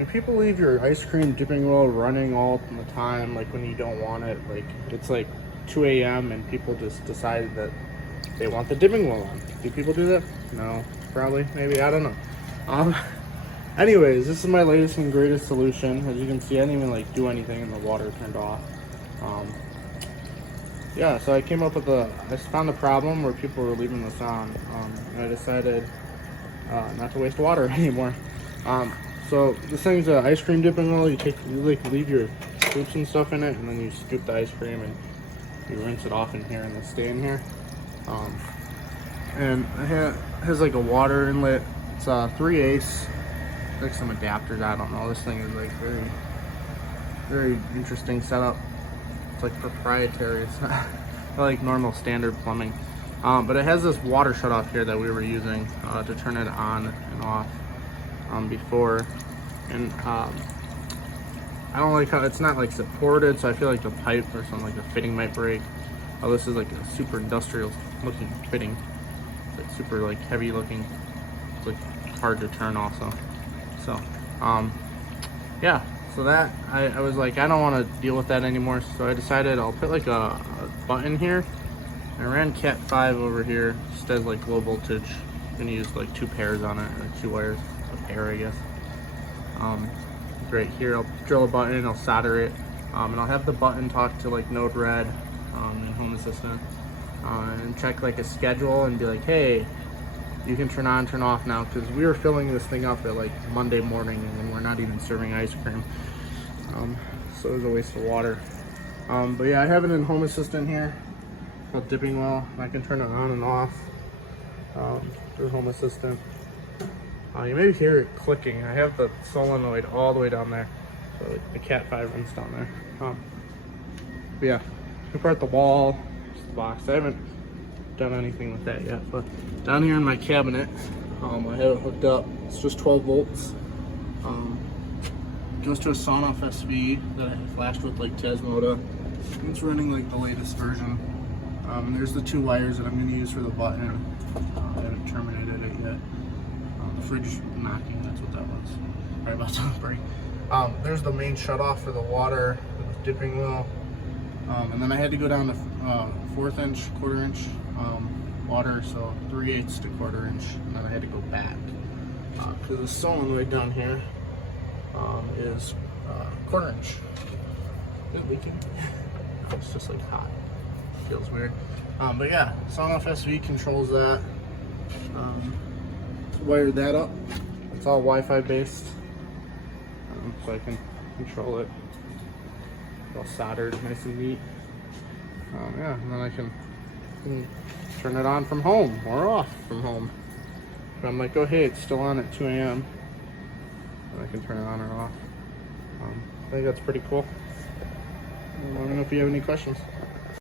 do people leave your ice cream dipping well running all the time, like when you don't want it? Like it's like 2 a.m. and people just decide that they want the dipping well on. Do people do that? No, probably, maybe, I don't know. Anyways, this is my latest and greatest solution. As you can see, I didn't even like do anything and the water turned off. Yeah, so I came up with I found a problem where people were leaving this on, and I decided not to waste water anymore. So this thing's an ice cream dipping well. You leave your scoops and stuff in it, and then you scoop the ice cream and you rinse it off in here and then stay in here. And it has like a water inlet. It's 3/8, like some adapters. I don't know. This thing is like very interesting setup. It's like proprietary. It's not like normal standard plumbing. But it has this water shut off here that we were using to turn it on and off before. And I don't like how it's not like supported, so I feel like the pipe or something like the fitting might break. Oh, this is like a super industrial looking fitting. It's like super like heavy looking. It's like hard to turn also. So yeah, so that I was like, I don't want to deal with that anymore, so I decided I'll put like a button here. I ran Cat 5 over here instead, like low voltage. I'm gonna use like 2 pairs on it, or 2 wires, a pair I guess. Right here, I'll drill a button, I'll solder it, and I'll have the button talk to like NodeRED and Home Assistant, and check like a schedule and be like, hey, you can turn on, turn off now, because we were filling this thing up at like Monday morning and we're not even serving ice cream. So it was a waste of water. But yeah, I have it in Home Assistant here called Dipping Well. I can turn it on and off through Home Assistant. You may hear it clicking. I have the solenoid all the way down there, so the Cat 5 runs down there. But yeah, we part the wall, just the box. I haven't done anything with that yet, but down here in my cabinet, I have it hooked up. It's just 12 volts. It goes to a Sonoff SV that I flashed with like Tasmota. It's running like the latest version. And there's the 2 wires that I'm going to use for the button. I haven't terminated it yet. The fridge knocking, that's what that was. Right about to break. There's the main shutoff for the water, for the dipping well. And then I had to go down to 1/4 inch, 1/4 inch water, so 3/8 to 1/4 inch, and then I had to go back. Because the solenoid down here is 1/4 inch. Is it leaking? No, it's just like hot. Feels weird. But yeah, Sonoff SV controls that. Wired that up. It's all Wi-Fi based, so I can control it. It's all soldered, nice and neat. Yeah, and then I can turn it on from home or off from home. If I'm like, oh hey, it's still on at 2 a.m. and I can turn it on or off. I think that's pretty cool. Let me know if you have any questions.